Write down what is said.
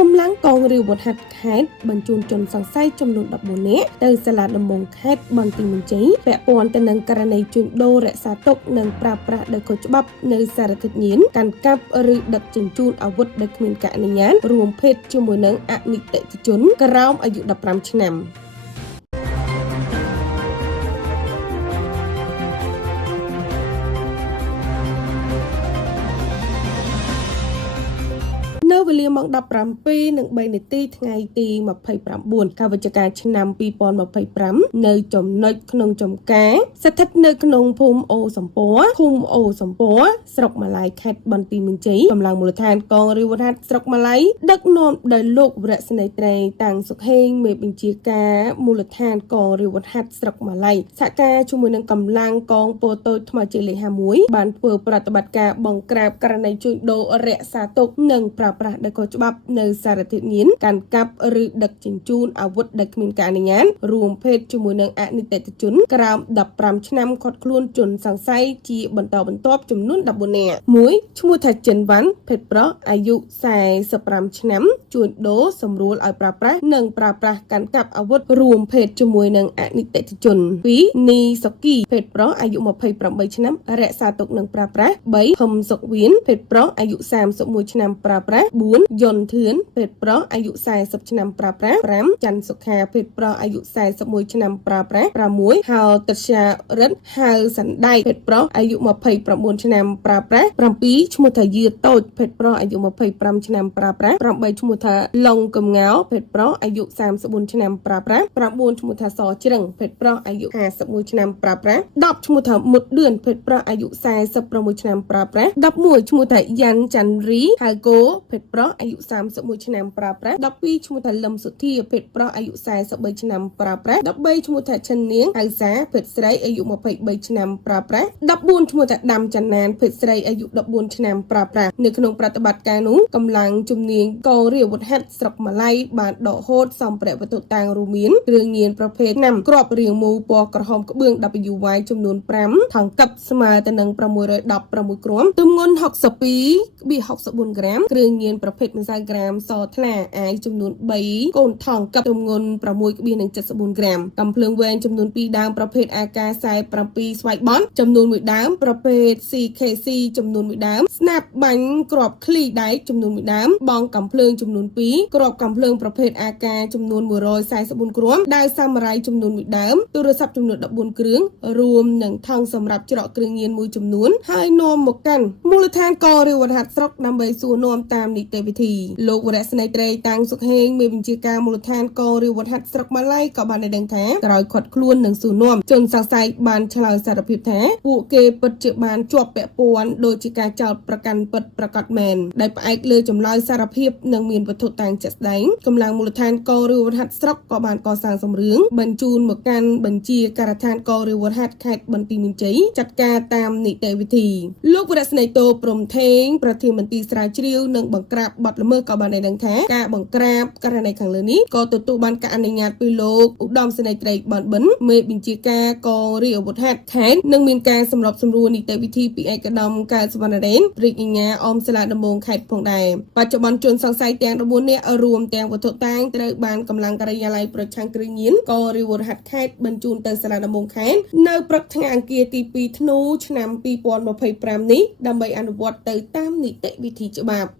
កម្លាំងកងរាជវុធហត្ថខេត្តបញ្ជូនជនសង្ស័យចំនួន14នាក់ទៅសាលាដំបងខេត្តបន្ទាយមានជ័យពាក់ព័ន្ធទៅនឹងករណីជួញដូររក្សាទុកនិងប្រើប្រាស់ដោយខុសច្បាប់នៅសារធាតុញៀនកាន់កាប់ឬដឹកជញ្ជូនអាវុធដោយគ្មានការអនុញ្ញាតរួមភេទជាមួយនឹងអនិច្ចជនក្រោមអាយុ15ឆ្នាំនៅវេលាម៉ោង 17:03 នាទីថ្ងៃទី29 ខែវិច្ឆិកាឆ្នាំ2025នៅចំណុចក្នុងចំការស្ថិតនៅក្នុងភូមិអូសំពរឃុំអូសំពរស្រុកម៉ាឡៃខេត្តបន្ទាយមានជ័យកម្លាំងមូលដ្ឋានកងរាជវុធហត្ថស្រុកម៉ាឡៃដឹកនាំដោយលោកវរៈស្នេហ៍ត្រីតាំងសុខេងមេបញ្ជាការមូលដ្ឋានកងរាជវុធហត្ថស្រុកម៉ាឡៃសហការជាមួយនឹងកម្លាំងកងពលតូចថ្មជ័យលេខ51បានធ្វើប្រតិបត្តិការបង្ក្រាបករណីជួញដូររក្សាទុកនិងប្រើប្រាស់ដោយខុសច្បាប់នៅសារធាតុញៀនកាន់កាប់ឬដឹកជញ្ជូនអាវុធដែលគ្មានការអនុញ្ញាតរួមភេទជាមួយនឹងអនិច្ចជនក្រោម15ឆ្នាំឃាត់ខ្លួនជនសង្ស័យជាបន្តបន្ទាប់ចំនួន14នាក់មួយឈ្មោះថាចិនវ៉ាន់ភេទប្រុសអាយុ45ឆ្នាំជួញដូរសម្រួលឲ្យប្រើប្រាស់និងប្រើប្រាស់កាន់កាប់អាវុធរួមភេទជាមួយនឹងអនិច្ចជន2នីសុគីភេទប្រុសអាយុ28ឆ្នាំរក្សាទុកនិងប្រើប្រាស់3ហឹមសុកវៀនភេទប្រុសអាយុ31ឆ្នាំប្រើប្រាស់4យុនធឿនភេទប្រុសអាយុ40ឆ្នាំប្រើប្រាស់5ច័ន្ទសុខាភេទប្រុសអាយុ41ឆ្នាំប្រើប្រាស់6ហៅទិជារិទ្ធហៅសណ្ដែកភេទប្រុសអាយុ29ឆ្នាំប្រើប្រាស់7ឈ្មោះថាយាតូចភេទប្រុសអាយុ25ឆ្នាំប្រើប្រាស់8ឈ្មោះថាឡុងកំងៅភេទប្រុសអាយុ34ឆ្នាំប្រើប្រាស់9ឈ្មោះថាសជ្រឹងភេទប្រុសអាយុ51ឆ្នាំប្រើប្រាស់10ឈ្មោះថាមុតឌឿនភេទប្រុសអាយុ46ឆ្នាំប្រើប្រាស់11ឈ្មោះថាយ៉ាន់ច័ន្ទរីហៅគោភេទប្រុសអាយុ31ឆ្នាំប្រើប្រាស់12ឈ្មោះថាលឹមសុធាភេទប្រុសអាយុ43ឆ្នាំប្រើប្រាស់13ឈ្មោះថាឈិននាងហៅសាភេទស្រីអាយុ23ឆ្នាំប្រើប្រាស់14ឈ្មោះថាដាំច័ន្ទណានភេទស្រីអាយុ14ឆ្នាំប្រើប្រាស់នៅក្នុងប្រតិបត្តិការនោះកម្លាំងជំនាញកងរាជវុធហត្ថស្រុកម៉ាឡៃបានដកហូតសម្ភារៈវត្ថុតាំងរួមមានគ្រឿងញៀនប្រភេទណាំគ្រាប់រាងមូលពណ៌ក្រហមក្បឿង WY ចំនួន5ថង្កឹបស្មើទៅនឹង616គ្រាប់ទម្ងន់62.64ក្រាមគ្រឿងញៀនប្រភេទម្សៅក្រាមសថ្លាអាយចំនួន3កូនថងកឹបទម្ងន់6.74ក្រាមកំភ្លើងវែងចំនួន2ដើមប្រភេទ AK47 ស្វ័យបន់ចំនួន1ដើមប្រភេទ CKC ចំនួន1ដើមស្នាប់បាញ់គ្រាប់ឃ្លីដែកចំនួន1ដើមបងកំភ្លើងចំនួន2គ្រាប់កំភ្លើងប្រភេទ AK ចំនួន144គ្រាប់ដាវសាមរ៉ៃចំនួន1ដើមទូរស័ព្ទចំនួន14គ្រឿងរួមនឹងថង់សម្រាប់ច្រកគ្រឿងញៀនមួយចំនួនហើយនាំមកកាន់មូលដ្ឋានកងរាជវុធហត្ថស្រុកដើម្បីសួរនាំតាមនីតិវិធីលោកវរៈស្នេហ៍ត្រីតាំងសុខហេងមេបញ្ជាការមូលដ្ឋានកងរាជវុធហត្ថស្រុកម៉ាឡៃក៏បានដឹងថាក្រោយខាត់ខ្លួននិងសួរនាំជនសង្ស័យបានឆ្លើយសារភាពថាពួកគេពិតជាបានជាប់ពាក់ព័ន្ធដោយជាការចោទប្រកាន់ពិតប្រាកដមែនដែលផ្អែកលើចម្លើយសារភាពនិងមានវត្ថុតាំងជាក់ស្ដែងកម្លាំងមូលដ្ឋានកងរាជវុធហត្ថស្រុកក៏បានកសាងសម្រឿងបញ្ជូនមកកាន់បញ្ជាការដ្ឋានកងរាជវុធហត្ថខេត្តបន្ទាយមានជ័យចាត់ការតាមនីតិវិធីលោកវរៈស្នេហ៍តូព្រំធេងប្រធានមន្ត្រីស្រាវជ្រាវនិងបង្ក្រាបបទល្មើសក៏បានដឹងថាការបង្ក្រាបករណីខាងលើនេះក៏ទទួលបានការអនុញ្ញាតពីលោកឧត្តមសេនីយ៍ត្រីបានបិនមេបញ្ជាការកងរាជអាវុធហត្ថខេត្តនិងមានការសម្របសម្រួលនីតិវិធីពីឯកឧត្តមកើតសវណ្ណរ៉េនរាជអាជ្ញាអមសាលាដំបងខេត្តផងដែរបច្ចុប្បន្នជនសង្ស័យទាំង14នាក់រួមទាំងវត្ថុតាងត្រូវបានកម្លាំងការិយាល័យប្រឆាំងគ្រឿងញៀនកងរាជអាវុធហត្ថខេត្តបញ្ជូនទៅសាលាដំបងខេត្តនៅព្រឹកថ្ងៃអង្គារទី2ធ្នូឆ្នាំ2025នេះដើម្បីអនុវត្តទៅតាមនីតិវិធីច្បាប់